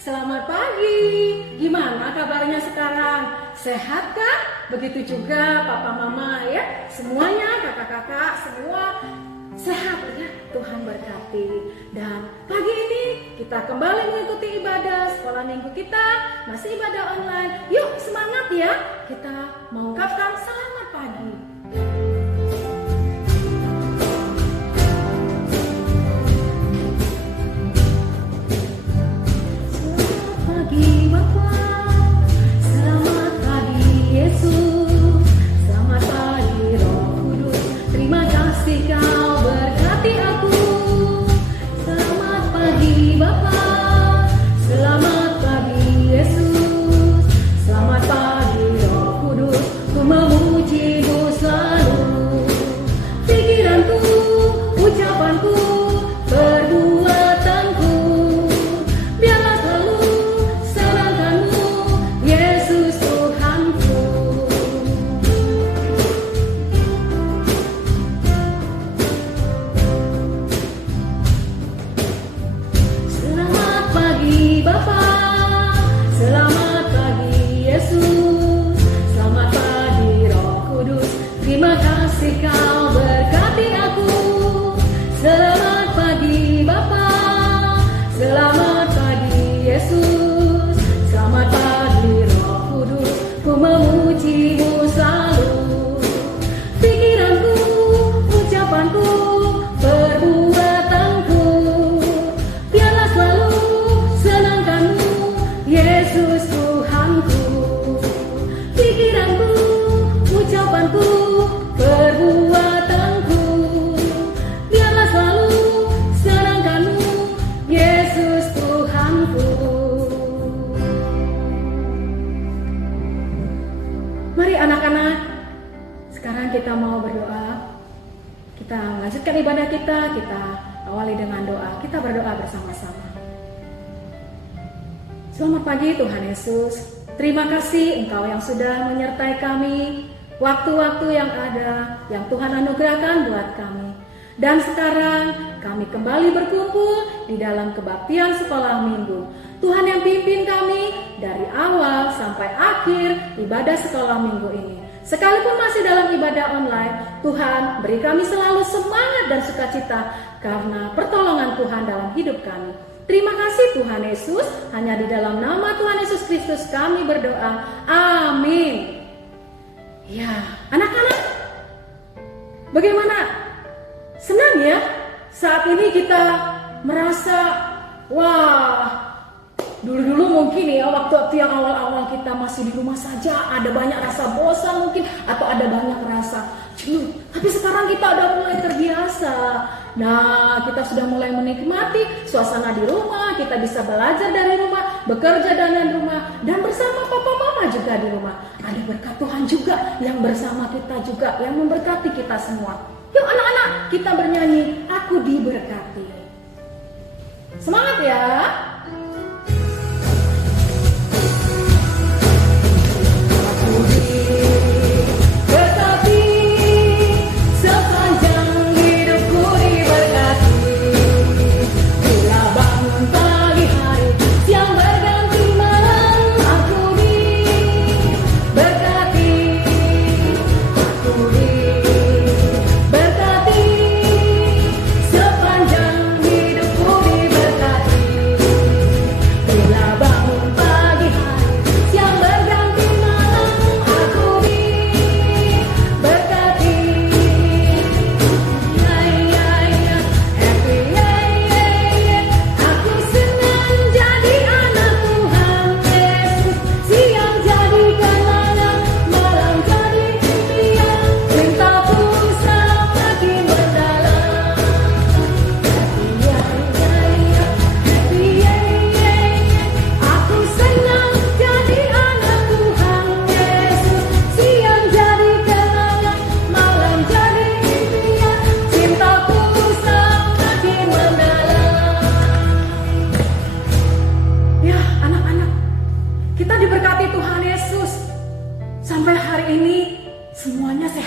selamat pagi. Gimana kabarnya sekarang? Sehat kan? Begitu juga papa mama ya, semuanya kakak-kakak semua sehat ya. Tuhan berkati. Dan pagi ini kita kembali mengikuti ibadah sekolah minggu kita, masih ibadah online. Yuk semangat ya. Kita mengucapkan selamat pagi. Mari anak-anak, sekarang kita mau berdoa. Kita melanjutkan ibadah kita awali dengan doa. Kita berdoa bersama-sama. Selamat pagi Tuhan Yesus. Terima kasih Engkau yang sudah menyertai kami waktu-waktu yang ada, yang Tuhan anugerahkan buat kami. Dan sekarang kami kembali berkumpul di dalam kebaktian sekolah minggu. Tuhan yang pimpin kami dari awal sampai akhir ibadah sekolah minggu ini. Sekalipun masih dalam ibadah online, Tuhan beri kami selalu semangat dan sukacita karena pertolongan Tuhan dalam hidup kami. Terima kasih Tuhan Yesus, hanya di dalam nama Tuhan Yesus Kristus kami berdoa. Amin. Ya, anak-anak, bagaimana? Senang ya? Saat ini kita merasa, wah, dulu mungkin ya waktu yang awal-awal kita masih di rumah saja ada banyak rasa bosan mungkin atau ada banyak rasa jenuh. Tapi sekarang kita udah mulai terbiasa. Nah, kita sudah mulai menikmati suasana di rumah, kita bisa belajar dari rumah, bekerja dari rumah, dan bersama papa mama juga di rumah. Ada berkat Tuhan juga yang bersama kita juga, yang memberkati kita semua. Yuk anak-anak, kita bernyanyi, aku diberkati. Semangat ya.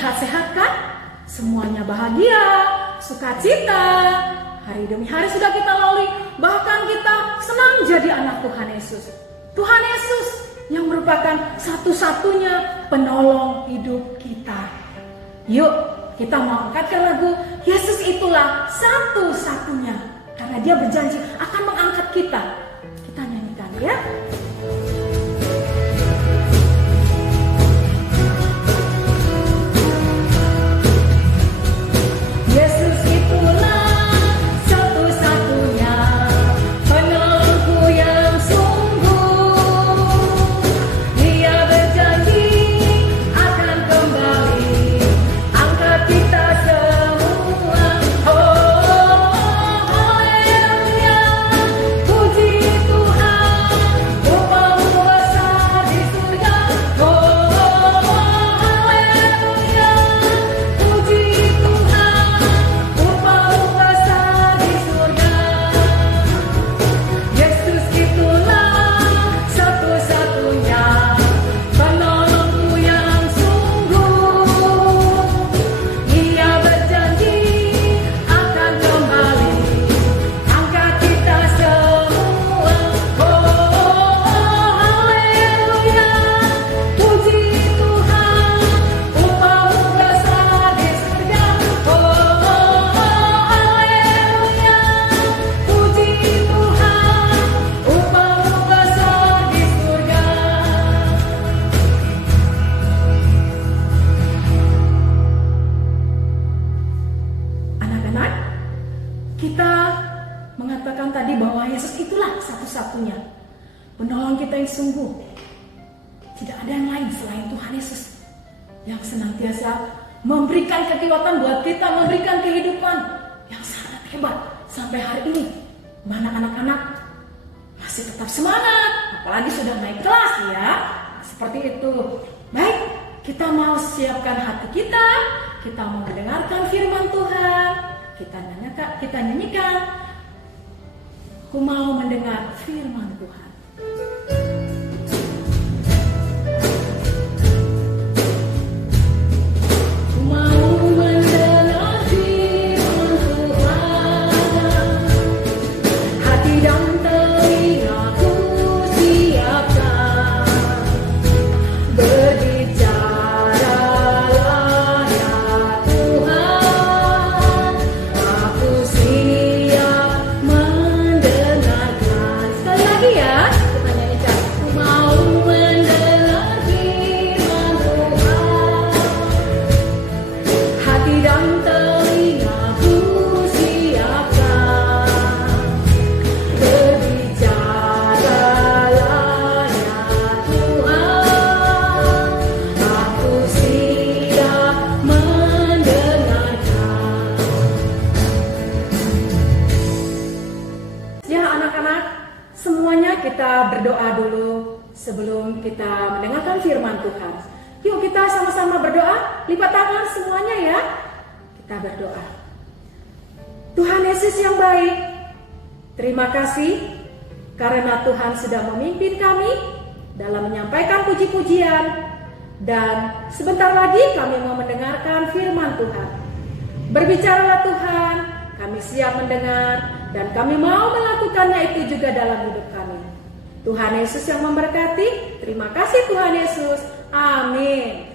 sehat-sehat kan? Semuanya bahagia, sukacita. Hari demi hari sudah kita lalui, bahkan kita senang menjadi anak Tuhan Yesus. Tuhan Yesus yang merupakan satu-satunya penolong hidup kita. Yuk, kita mau angkatkan lagu Yesus itulah satu-satunya. Karena dia berjanji akan mengangkat kita. Kita nyanyikan ya. Yesus itulah satu-satunya penolongku yang sungguh. Dia berjanji akan kembali angkat kita semua. Oh, haleluya, puji Tuhan, upamu besar di surga. Oh, haleluya, puji Tuhan, upamu besar di surga. Yesus itulah satu-satunya penolongku yang sungguh. Dia berjanji akan kembali angkat kita semua. Oh, haleluya, puji Tuhan, upamu besar di surga. Oh, haleluya, puji Tuhan, upamu besar di surga. Anak-anak, kita mengatakan tadi bahwa Yesus itulah satu-satunya penolong kita yang sungguh. Tidak ada yang lain selain Tuhan Yesus yang senantiasa memberikan kekuatan buat kita, memberikan kehidupan yang sangat hebat sampai hari ini. Mana anak-anak masih tetap semangat, apalagi sudah naik kelas ya. Seperti itu. Baik, kita mau siapkan hati kita mau mendengarkan firman Tuhan, kita nyanyikan. Aku mau mendengar firman Tuhan. Aku mau mendengar firman Tuhan, hati dan telingaku siapkan. Berbicaralah ya Tuhan, aku siap mendengarkan. Sekali lagi ya, kita nyanyikan. Aku mau mendengar firman Tuhan, hati dan telingaku siapkan. Berbicaralah ya Tuhan, aku siap mendengarkan. Ya anak-anak, semuanya kita berdoa dulu sebelum kita mendengarkan firman Tuhan. Yuk kita sama-sama berdoa, lipat tangan semuanya ya. Kita berdoa. Tuhan Yesus yang baik, terima kasih karena Tuhan sudah memimpin kami dalam menyampaikan puji-pujian. Dan sebentar lagi kami mau mendengarkan firman Tuhan. Berbicaralah Tuhan, kami siap mendengar dan kami mau melakukannya itu juga dalam hidup kami. Tuhan Yesus yang memberkati. Terima kasih Tuhan Yesus. Amin.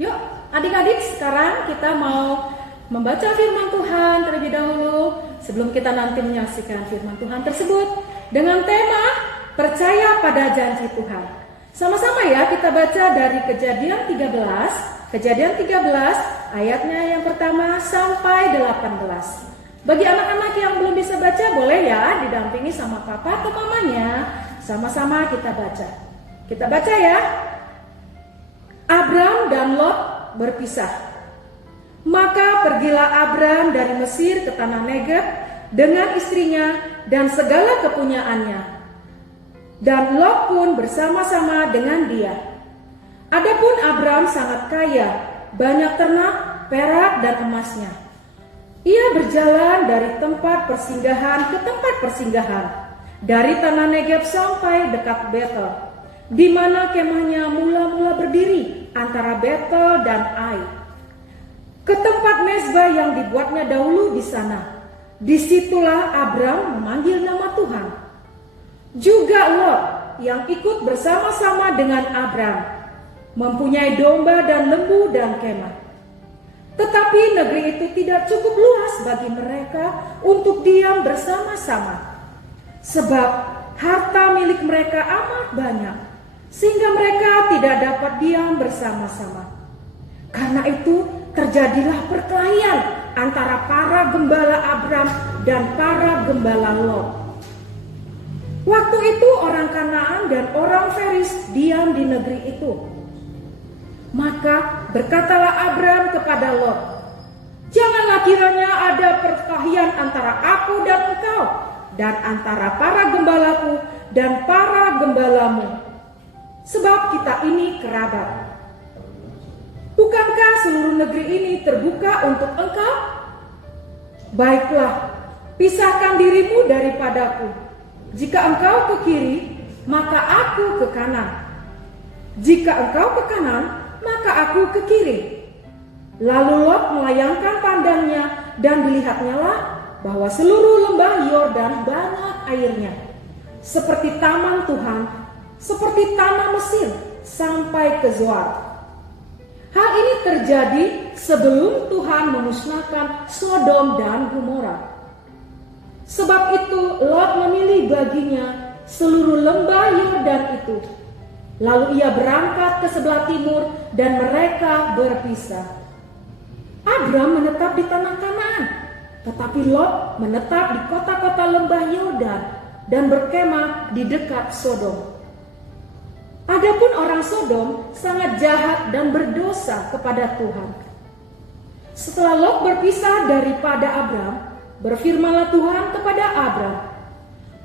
Yuk adik-adik, sekarang kita mau membaca firman Tuhan terlebih dahulu sebelum kita nanti menyaksikan firman Tuhan tersebut dengan tema percaya pada janji Tuhan. Sama-sama ya kita baca dari Kejadian 13 ayatnya yang pertama sampai 18. Bagi anak-anak yang belum bisa baca boleh ya didampingi sama papa atau mamanya. Sama-sama kita baca. Kita baca ya. Abram dan Lot berpisah. Maka pergilah Abram dari Mesir ke tanah Negeb dengan istrinya dan segala kepunyaannya. Dan Lot pun bersama-sama dengan dia. Adapun Abram sangat kaya, banyak ternak, perak dan emasnya. Ia berjalan dari tempat persinggahan ke tempat persinggahan, dari tanah Negeb sampai dekat Betel, di mana kemahnya mula-mula berdiri antara Betel dan Ai, ke tempat mezbah yang dibuatnya dahulu di sana. Disitulah Abram memanggil nama Tuhan. Juga Lot yang ikut bersama-sama dengan Abram, mempunyai domba dan lembu dan kemah. Tetapi negeri itu tidak cukup luas bagi mereka untuk diam bersama-sama, sebab harta milik mereka amat banyak, sehingga mereka tidak dapat diam bersama-sama. Karena itu terjadilah perkelahian antara para gembala Abram dan para gembala Lot. Waktu itu orang Kanaan dan orang Feris diam di negeri itu. Maka berkatalah Abram kepada Lot, "Janganlah kiranya ada perkelahian antara aku dan engkau, dan antara para gembalaku dan para gembalamu, sebab kita ini kerabat. Bukankah seluruh negeri ini terbuka untuk engkau? Baiklah, pisahkan dirimu daripadaku. Jika engkau ke kiri, maka aku ke kanan. Jika engkau ke kanan, maka aku ke kiri." Lalu Lot melayangkan pandangnya, dan dilihatnyalah bahwa seluruh lembah Yordan banyak airnya, seperti taman Tuhan, seperti tanah Mesir sampai ke Zoar. Hal ini terjadi sebelum Tuhan memusnahkan Sodom dan Gomora. Sebab itu Lot memilih baginya seluruh lembah Yordan itu. Lalu ia berangkat ke sebelah timur dan mereka berpisah. Abram menetap di tanah Kanaan, tetapi Lot menetap di kota-kota lembah Yordan dan berkemah di dekat Sodom. Adapun orang Sodom sangat jahat dan berdosa kepada Tuhan. Setelah Lot berpisah daripada Abram, berfirmanlah Tuhan kepada Abram,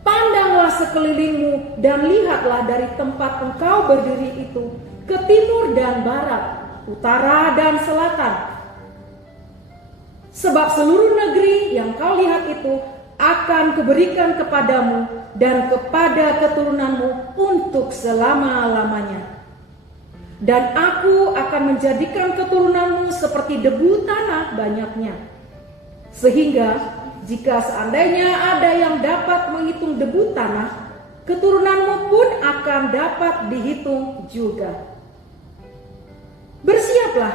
"Pandanglah sekelilingmu dan lihatlah dari tempat engkau berdiri itu ke timur dan barat, utara dan selatan. Sebab seluruh negeri yang kau lihat itu akan kuberikan kepadamu dan kepada keturunanmu untuk selama-lamanya. Dan aku akan menjadikan keturunanmu seperti debu tanah banyaknya. Sehingga jika seandainya ada yang dapat menghitung debu tanah, keturunanmu pun akan dapat dihitung juga. Bersiaplah,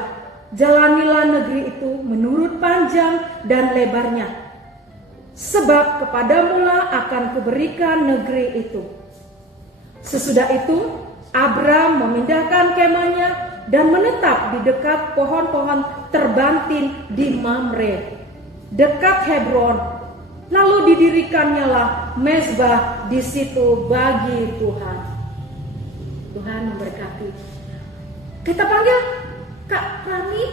jalanilah negeri itu menurut panjang dan lebarnya, sebab kepadamulah akan kuberikan negeri itu." Sesudah itu Abram memindahkan kemahnya dan menetap di dekat pohon-pohon terbantin di Mamre, dekat Hebron. Lalu didirikannya lah mezbah di situ bagi Tuhan. Tuhan memberkati. Kita panggil Kak Rani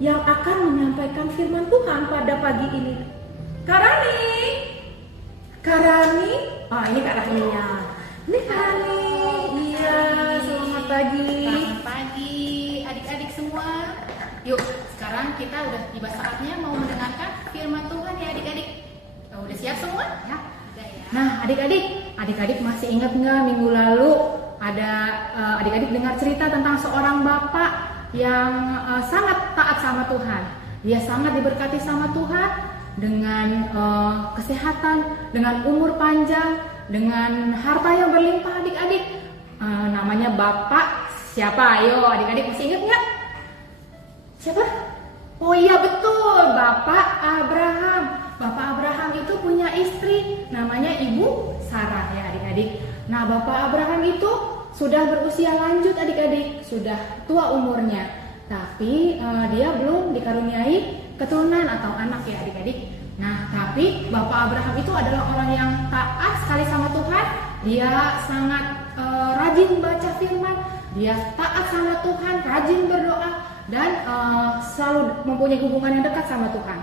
yang akan menyampaikan firman Tuhan pada pagi ini. Kak Rani. Kak Rani. Oh, ini Kak Raninya. Ini Kak Rani. Iya, selamat pagi. Selamat pagi adik-adik semua. Yuk, sekarang kita udah tiba saatnya mau mendengarkan firman Tuhan ya adik-adik. Udah siap semua? Ya, udah ya. Nah, adik-adik masih ingat nggak minggu lalu ada adik-adik dengar cerita tentang seorang bapak yang sangat taat sama Tuhan. Dia sangat diberkati sama Tuhan dengan kesehatan, dengan umur panjang, dengan harta yang berlimpah adik-adik. Namanya Bapak siapa? Ayo adik-adik masih ingat nggak? Siapa? Oh iya betul, Bapak Abraham. Bapak Abraham itu punya istri namanya Ibu Sarah ya adik-adik. Nah, Bapak Abraham itu sudah berusia lanjut adik-adik, sudah tua umurnya. Tapi dia belum dikaruniai keturunan atau anak ya adik-adik. Nah, tapi Bapak Abraham itu adalah orang yang taat sekali sama Tuhan. Dia sangat rajin baca firman, dia taat sama Tuhan, rajin berdoa, dan selalu mempunyai hubungan yang dekat sama Tuhan.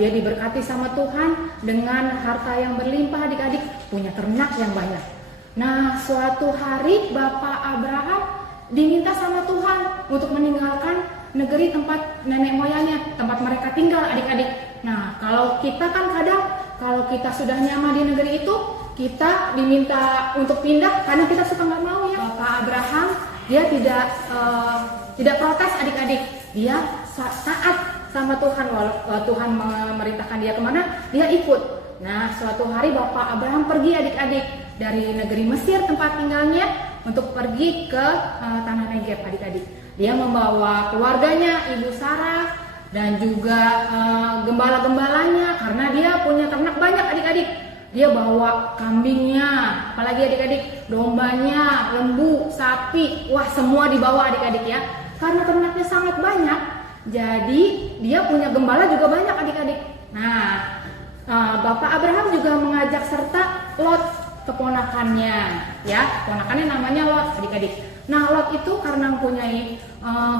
Dia diberkati sama Tuhan dengan harta yang berlimpah adik-adik, punya ternak yang banyak. Nah, suatu hari Bapak Abraham diminta sama Tuhan untuk meninggalkan negeri tempat nenek moyangnya, tempat mereka tinggal adik-adik. Nah, kalau kita kan kadang kalau kita sudah nyaman di negeri itu, kita diminta untuk pindah karena kita suka nggak mau ya. Bapak Abraham dia tidak protes adik-adik, dia taat sama Tuhan. Walau Tuhan memerintahkan dia kemana, dia ikut. Nah, suatu hari Bapak Abraham pergi adik-adik. dari negeri Mesir tempat tinggalnya untuk pergi ke tanah Negeb adik-adik. Dia membawa keluarganya, Ibu Sarah dan juga gembala-gembalanya karena dia punya ternak banyak adik-adik. Dia bawa kambingnya, apalagi adik-adik, dombanya, lembu, sapi, wah semua dibawa adik-adik ya. Karena ternaknya sangat banyak, jadi dia punya gembala juga banyak adik-adik. Nah, Bapak Abraham juga mengajak serta Lot, keponakannya, ya, keponakannya namanya Lot adik-adik. Nah, Lot itu karena mempunyai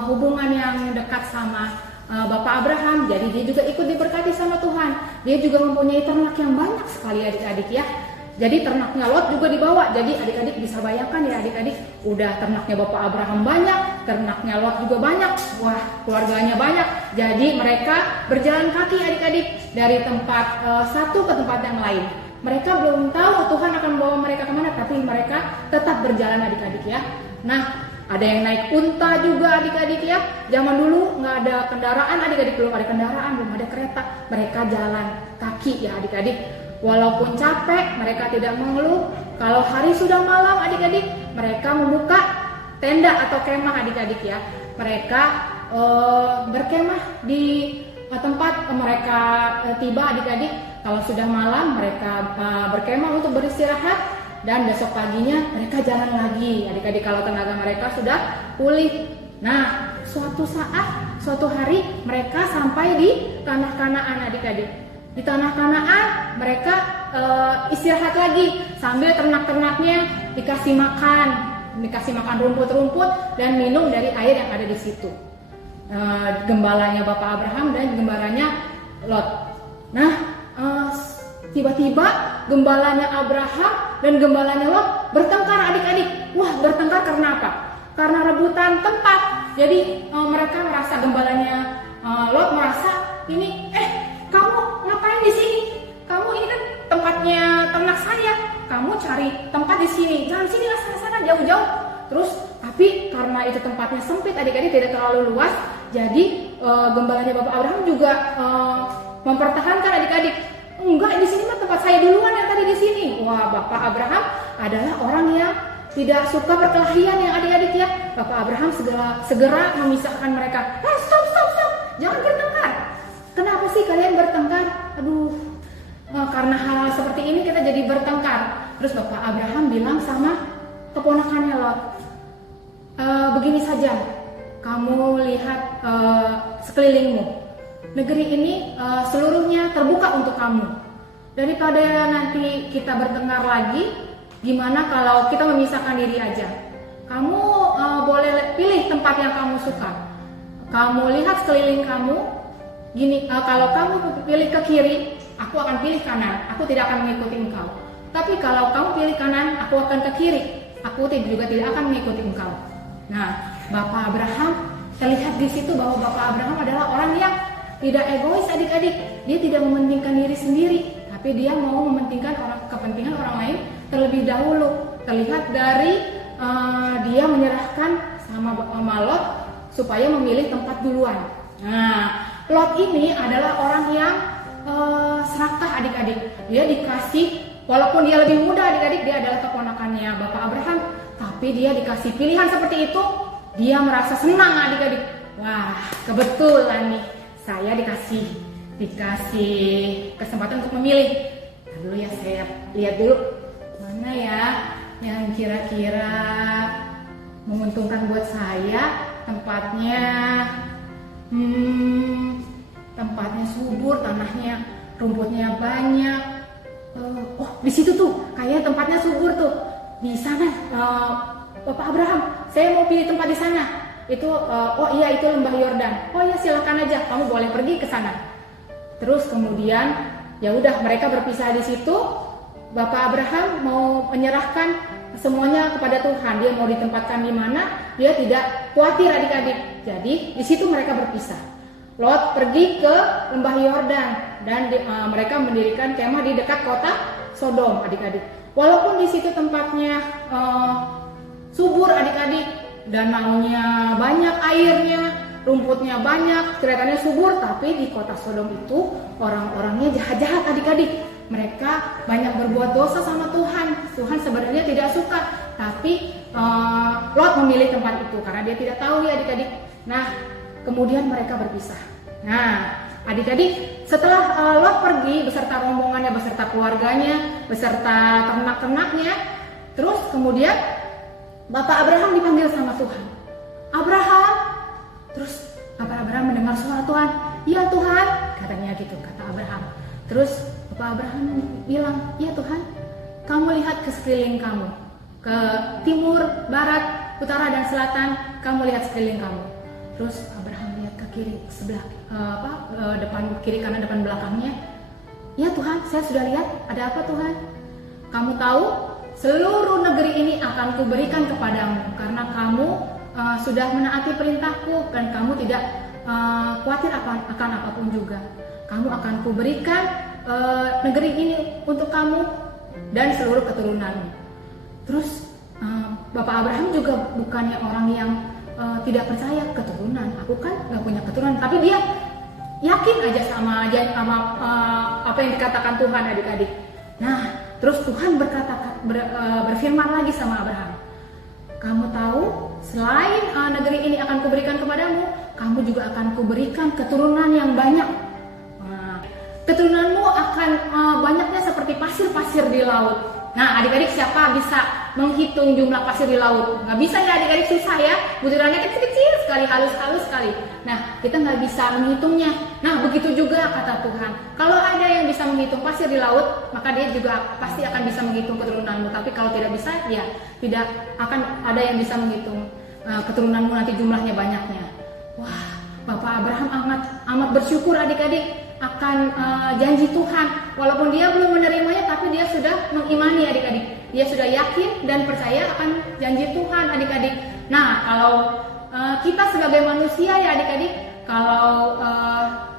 hubungan yang dekat sama Bapak Abraham, jadi dia juga ikut diberkati sama Tuhan. Dia juga mempunyai ternak yang banyak sekali adik-adik ya. Jadi ternaknya Lot juga dibawa. Jadi adik-adik bisa bayangkan ya adik-adik, udah ternaknya Bapak Abraham banyak, ternaknya Lot juga banyak. Wah, keluarganya banyak. Jadi mereka berjalan kaki adik-adik dari tempat satu ke tempat yang lain. Mereka belum tahu Tuhan akan membawa mereka kemana, tapi mereka tetap berjalan adik-adik ya. Nah, ada yang naik unta juga adik-adik ya. Zaman dulu nggak ada kendaraan adik-adik, belum ada kendaraan, belum ada kereta. Mereka jalan kaki ya adik-adik. Walaupun capek, mereka tidak mengeluh. Kalau hari sudah malam adik-adik, mereka membuka tenda atau kemah adik-adik ya. Mereka berkemah di tempat mereka tiba adik-adik. Kalau sudah malam, mereka berkemah untuk beristirahat. Dan besok paginya mereka jalan lagi adik-adik kalau tenaga mereka sudah pulih. Nah, suatu hari mereka sampai di tanah Kanaan adik-adik. Di tanah Kanaan mereka istirahat lagi sambil ternak-ternaknya dikasih makan rumput-rumput dan minum dari air yang ada di situ. Gembalanya Bapak Abraham dan gembalanya Lot. Nah, tiba-tiba gembalanya Abraham dan gembalanya Lot bertengkar adik-adik. Wah, bertengkar karena apa? Karena rebutan tempat. Jadi mereka merasa, gembalanya Lot merasa ini, kamu ngapain di sini? Kamu ini kan tempatnya ternak saya. Kamu cari tempat di sini. Jangan sini lah, sana jauh-jauh. Terus tapi karena itu tempatnya sempit adik-adik, tidak terlalu luas. Jadi gembalanya Bapak Abraham juga mempertahankan adik-adik. Enggak, di sini mah tempat saya duluan yang tadi di sini. Wah, Bapak Abraham adalah orang yang tidak suka perkelahian yang adik-adik ya. Bapak Abraham segera memisahkan mereka. Stop. Jangan bertengkar. Kenapa sih kalian bertengkar? Aduh, karena hal seperti ini kita jadi bertengkar. Terus Bapak Abraham bilang sama keponakannya Lot, begini saja, kamu lihat sekelilingmu. Negeri ini seluruhnya terbuka untuk kamu. Daripada nanti kita bertengkar lagi, gimana kalau kita memisahkan diri aja? Kamu boleh pilih tempat yang kamu suka. Kamu lihat sekeliling kamu. Gini, kalau kamu pilih ke kiri, aku akan pilih kanan. Aku tidak akan mengikuti engkau. Tapi kalau kamu pilih kanan, aku akan ke kiri. Aku juga tidak akan mengikuti engkau. Nah, Bapak Abraham terlihat di situ bahwa Bapak Abraham adalah orang yang tidak egois adik-adik. Dia tidak mementingkan diri sendiri, tapi dia mau mementingkan kepentingan orang lain terlebih dahulu. Terlihat dari dia menyerahkan sama Lot supaya memilih tempat duluan. Nah, Lot ini adalah orang yang serakah adik-adik. Dia dikasih, walaupun dia lebih muda adik-adik, dia adalah keponakannya Bapak Abraham, tapi dia dikasih pilihan seperti itu, dia merasa senang adik-adik. Wah, kebetulan nih, saya dikasih kesempatan untuk memilih. Nah, dulu ya, saya lihat dulu mana ya yang kira-kira menguntungkan buat saya. Tempatnya subur, tanahnya, rumputnya banyak. Di situ tuh kayaknya tempatnya subur tuh. Di sana, Bapak Abraham, saya mau pilih tempat di sana. Itu itu lembah Yordan. Oh iya, silakan aja, kamu boleh pergi ke sana. Terus kemudian ya udah, mereka berpisah di situ. Bapak Abraham mau menyerahkan semuanya kepada Tuhan. Dia mau ditempatkan di mana, dia tidak khawatir adik-adik. Jadi di situ mereka berpisah. Lot pergi ke lembah Yordan dan mereka mendirikan kemah di dekat kota Sodom adik-adik. Walaupun di situ tempatnya subur adik-adik, danaunya banyak airnya, rumputnya banyak, kelihatannya subur, tapi di kota Sodom itu orang-orangnya jahat-jahat adik-adik. Mereka banyak berbuat dosa sama Tuhan. Tuhan dia tidak suka, tapi Lot memilih tempat itu karena dia tidak tahu ya adik-adik. Nah, kemudian mereka berpisah. Nah, adik-adik, setelah Lot pergi beserta rombongannya, beserta keluarganya, beserta ternak-ternaknya, terus kemudian Bapak Abraham dipanggil sama Tuhan. Abraham, terus Bapak Abraham mendengar suara Tuhan. "Iya Tuhan," katanya gitu, kata Abraham. Terus Bapak Abraham bilang, "Iya Tuhan, kamu lihat ke sekeliling kamu, ke timur, barat, utara dan selatan, kamu lihat sekeliling kamu." Terus Abraham lihat ke kiri, sebelah depan, kiri kanan depan belakangnya. "Ya Tuhan, saya sudah lihat. Ada apa Tuhan?" "Kamu tahu, seluruh negeri ini akan kuberikan kepadamu karena kamu sudah menaati perintahku dan kamu tidak khawatir akan apapun juga. Kamu akan kuberikan negeri ini untuk kamu dan seluruh keturunanmu." Terus Bapak Abraham juga bukannya orang yang tidak percaya keturunan. Aku kan nggak punya keturunan, tapi dia yakin aja sama apa yang dikatakan Tuhan, adik-adik. Nah, terus Tuhan berfirman lagi sama Abraham, "Kamu tahu, selain negeri ini akan kuberikan kepadamu, kamu juga akan kuberikan keturunan yang banyak. Keturunanmu akan banyaknya seperti pasir-pasir di laut." Nah, adik-adik, siapa bisa menghitung jumlah pasir di laut? Nggak bisa ya adik-adik, susah ya. Butirannya kecil-kecil sekali, halus-halus sekali. Nah, kita nggak bisa menghitungnya. Nah, begitu juga kata Tuhan. Kalau ada yang bisa menghitung pasir di laut, maka dia juga pasti akan bisa menghitung keturunanmu. Tapi kalau tidak bisa, ya tidak akan ada yang bisa menghitung keturunanmu nanti jumlahnya banyaknya. Wah, Bapak Abraham amat bersyukur adik-adik akan janji Tuhan. Walaupun dia belum menerimanya, tapi dia sudah mengimani adik-adik. Dia sudah yakin dan percaya akan janji Tuhan adik-adik. Nah, kalau kita sebagai manusia ya adik-adik, kalau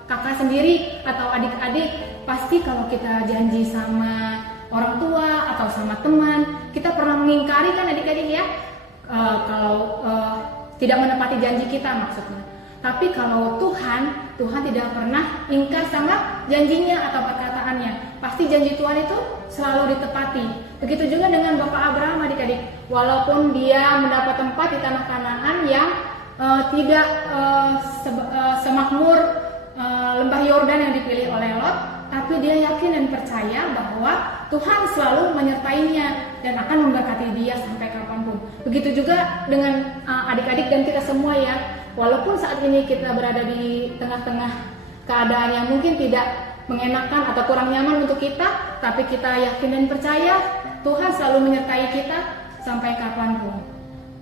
kakak sendiri atau adik-adik, pasti kalau kita janji sama orang tua atau sama teman, kita pernah mengingkari kan adik-adik ya, kalau tidak menepati janji kita maksudnya. Tapi kalau Tuhan tidak pernah ingkar sama janjinya atau perkataannya. Pasti janji Tuhan itu selalu ditepati. Begitu juga dengan Bapak Abraham adik-adik. Walaupun dia mendapat tempat di tanah Kanaan yang tidak semakmur lembah Yordan yang dipilih oleh Lot, tapi dia yakin dan percaya bahwa Tuhan selalu menyertainya dan akan memberkati dia sampai kapanpun. Begitu juga dengan adik-adik dan kita semua ya. Walaupun saat ini kita berada di tengah-tengah keadaan yang mungkin tidak mengenakan atau kurang nyaman untuk kita, tapi kita yakin dan percaya Tuhan selalu menyertai kita sampai kapanpun.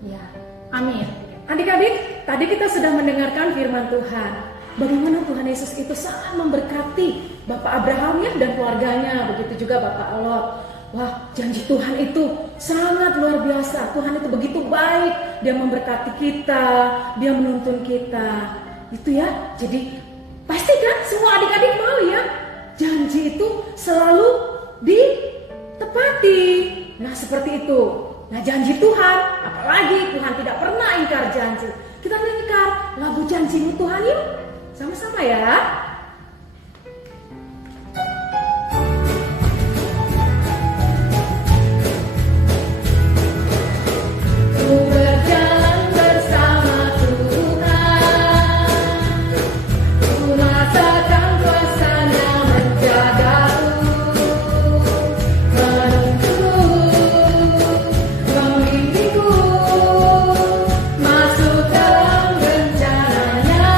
Ya, amin. Adik-adik, tadi kita sudah mendengarkan firman Tuhan. Bagaimana Tuhan Yesus itu sangat memberkati Bapak Abraham ya dan keluarganya, begitu juga Bapak Lot. Wah, janji Tuhan itu sangat luar biasa. Tuhan itu begitu baik. Dia memberkati kita, dia menuntun kita. Itu ya. Jadi pastikan semua adik-adik mau ya. Janji itu selalu ditepati. Nah, seperti itu. Nah, janji Tuhan, apalagi Tuhan tidak pernah ingkar janji. Kita nyanyikan lagu Janjimu Tuhan yuk. Sama-sama ya. Masuk dalam rencananya.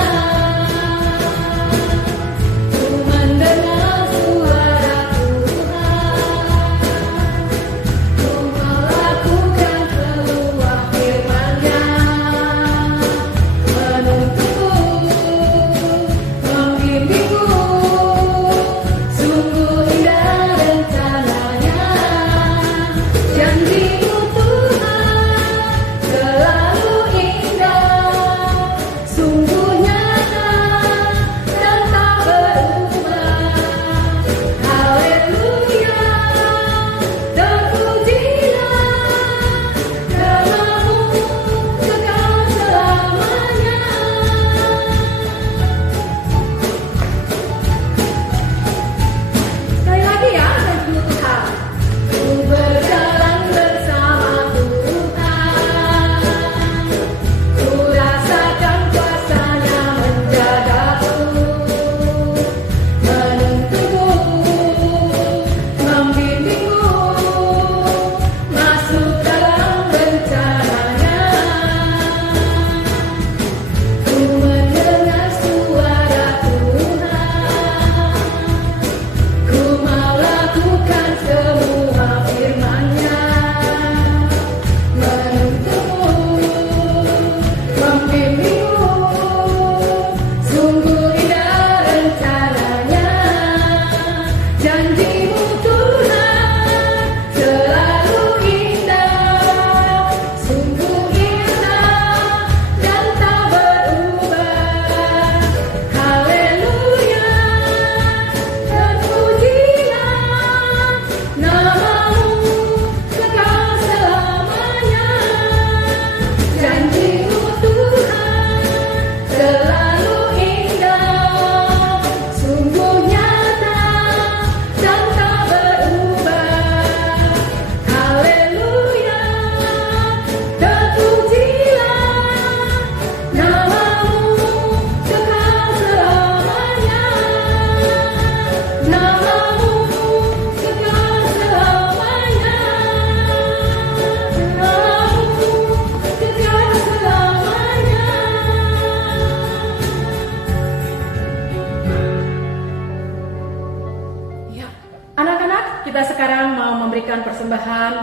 persembahan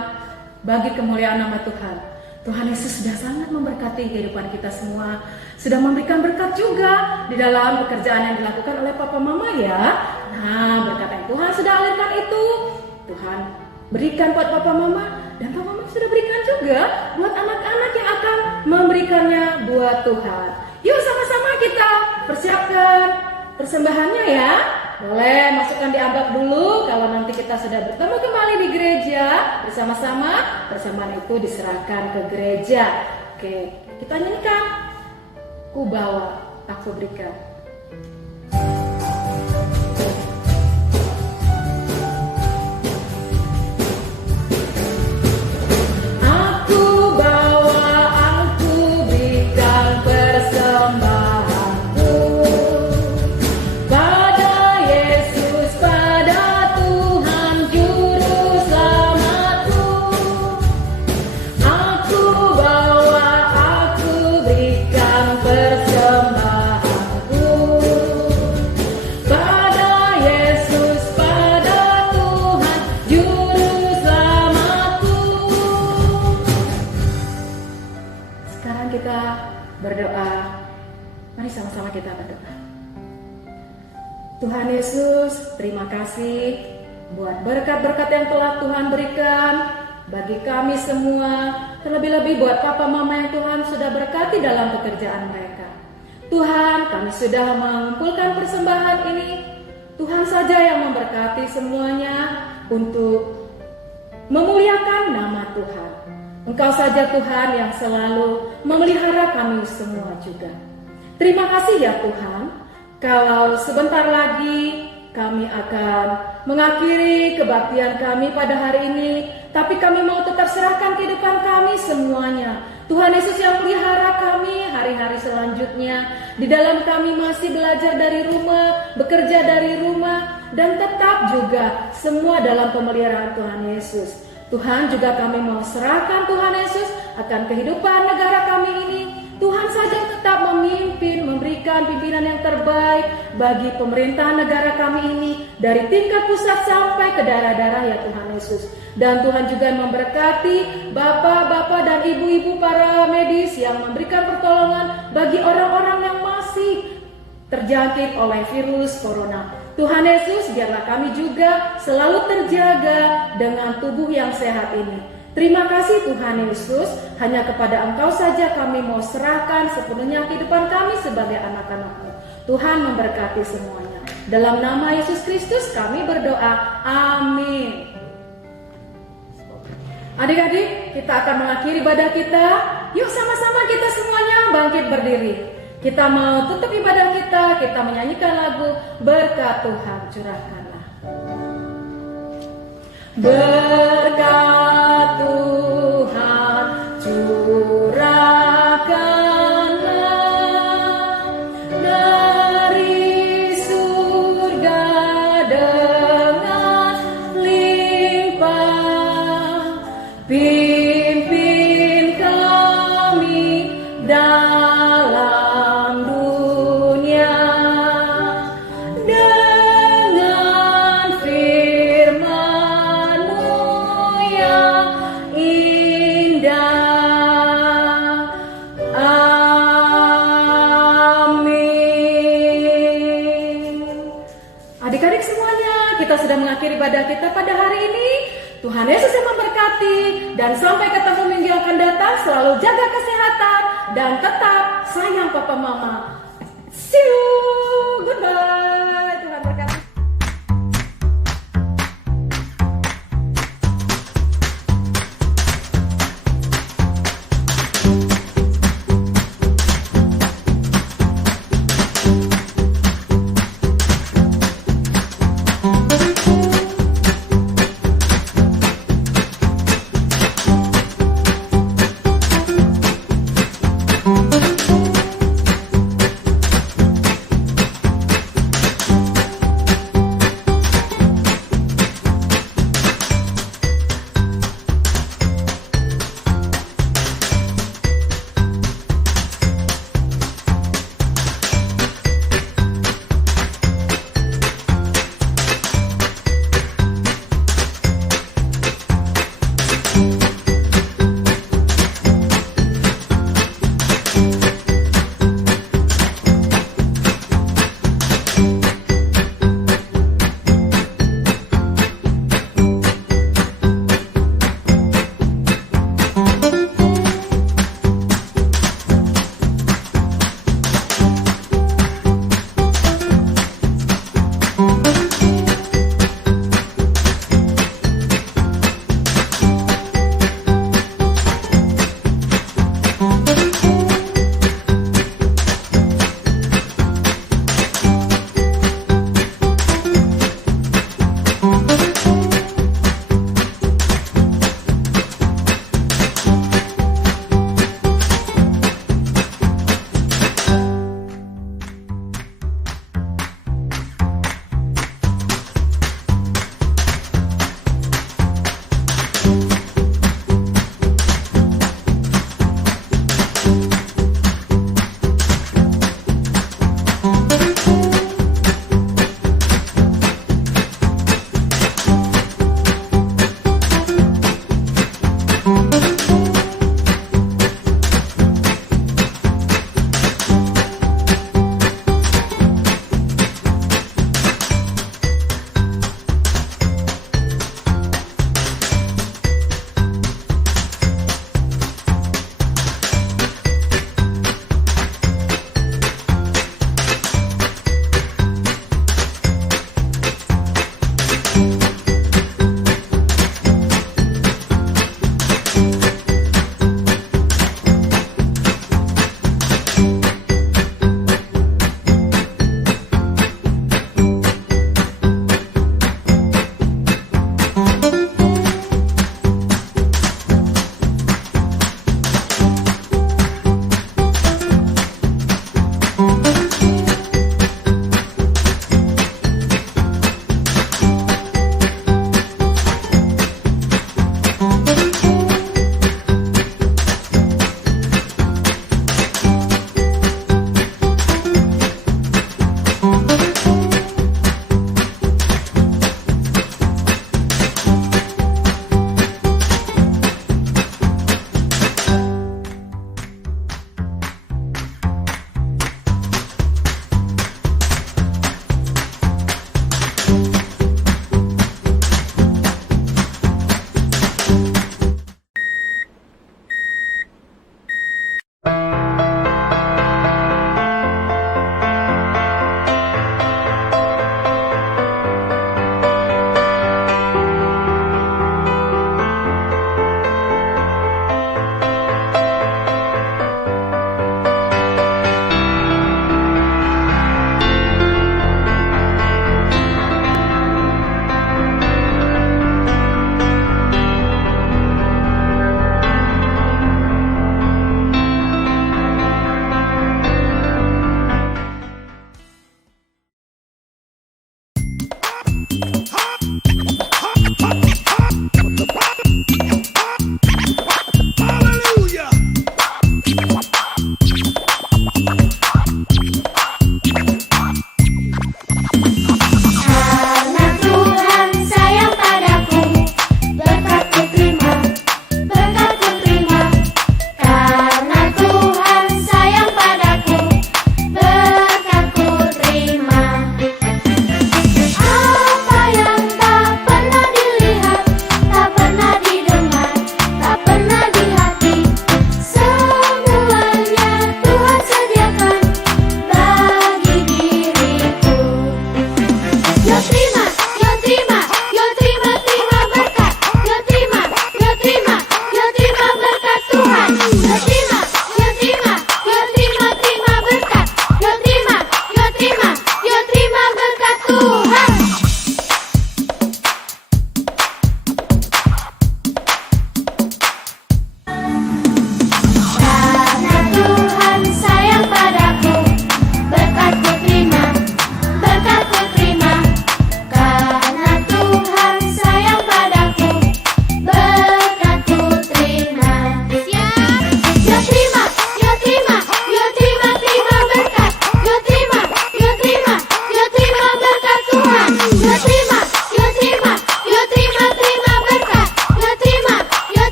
bagi kemuliaan nama Tuhan. Tuhan Yesus sudah sangat memberkati kehidupan kita semua, sudah memberikan berkat juga di dalam pekerjaan yang dilakukan oleh Papa Mama ya. Nah, berkat yang Tuhan sudah alirkan itu, Tuhan berikan buat Papa Mama, dan Papa Mama sudah berikan juga buat anak-anak yang akan memberikannya buat Tuhan. Yuk sama-sama kita persiapkan persembahannya ya. Boleh masukkan di amplop dulu. Kalau nanti kita sudah bertemu kembali di gereja bersama-sama, persembahan itu diserahkan ke gereja. Oke, kita nyanyikan Ku Bawa Aku Berikan. Tuhan Yesus, terima kasih buat berkat-berkat yang telah Tuhan berikan bagi kami semua, terlebih-lebih buat Papa Mama yang Tuhan sudah berkati dalam pekerjaan mereka. Tuhan, kami sudah mengumpulkan persembahan ini. Tuhan saja yang memberkati semuanya untuk memuliakan nama Tuhan. Engkau saja Tuhan yang selalu memelihara kami semua juga. Terima kasih ya Tuhan. Kalau sebentar lagi kami akan mengakhiri kebaktian kami pada hari ini, tapi kami mau tetap serahkan kehidupan kami semuanya. Tuhan Yesus yang pelihara kami hari-hari selanjutnya. Di dalam kami masih belajar dari rumah, bekerja dari rumah, dan tetap juga semua dalam pemeliharaan Tuhan Yesus. Tuhan juga kami mau serahkan Tuhan Yesus akan kehidupan negara kami ini. Tuhan saja tetap memimpin, memberikan pimpinan yang terbaik bagi pemerintahan negara kami ini, dari tingkat pusat sampai ke daerah-daerah ya Tuhan Yesus. Dan Tuhan juga memberkati bapak-bapak dan ibu-ibu para medis yang memberikan pertolongan bagi orang-orang yang masih terjangkit oleh virus corona. Tuhan Yesus, biarlah kami juga selalu terjaga dengan tubuh yang sehat ini. Terima kasih Tuhan Yesus, hanya kepada Engkau saja kami mau serahkan sepenuhnya kehidupan kami sebagai anak-anak-Mu. Tuhan memberkati semuanya. Dalam nama Yesus Kristus kami berdoa, amin. Adik-adik, kita akan mengakhiri ibadah kita. Yuk sama-sama kita semuanya bangkit berdiri. Kita mau tutup ibadah kita menyanyikan lagu Berkat Tuhan Curahkanlah. Berkat Tuhan curahkanlah dari surga dengan limpah, pimpin kami dalam dunia dengan firman-Mu yang indah. Amin. Adik-adik semuanya, kita sudah mengakhiri ibadah kita pada hari ini. Tuhan Yesus yang memberkati, dan sampai ketemu minggu yang akan datang. Selalu jaga kesehatan dan tetap sayang Papa Mama. See you, goodbye. Tuhan berkati.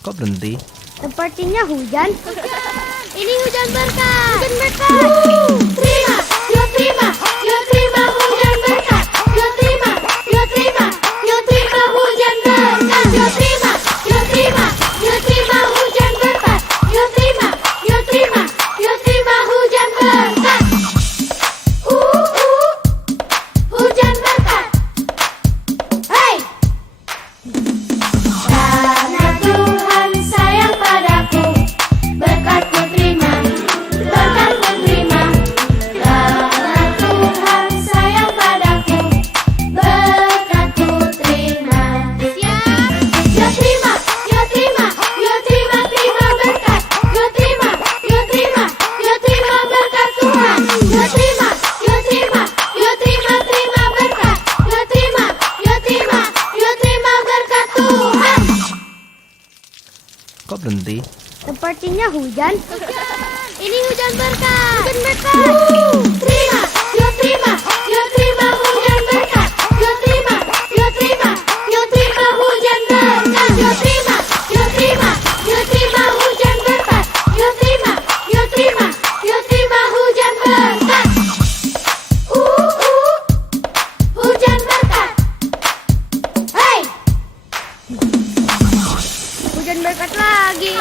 Kok berhenti? Sepertinya hujan. Ini hujan berkah. Hujan berkah. Terima, yo terima, yo terima hujan berkah. Yo terima, yo terima, yo terima hujan berkah. Yo terima, yo terima, yo terima hujan berkah. Yo terima, yo terima, yo terima hujan berkah. Hujan berkah. Hey. Karena Tuhan sayang padaku, berkat-Ku terima, berkat-Ku terima. Karena Tuhan sayang padaku, berkat-Ku terima. Siap? Yo terima, yo terima, yo terima, terima berkat. Yo terima, yo terima, yo terima berkat Tuhan. Yo terima, yo terima, yo terima, terima berkat. Yo terima, yo terima, yo terima berkat Tuhan. Kok berhenti? Sepertinya hujan. Ini hujan berkah. Hujan berkah. Terima, yo terima, yo terima hujan berkah. Yo terima, yo berkat lagi.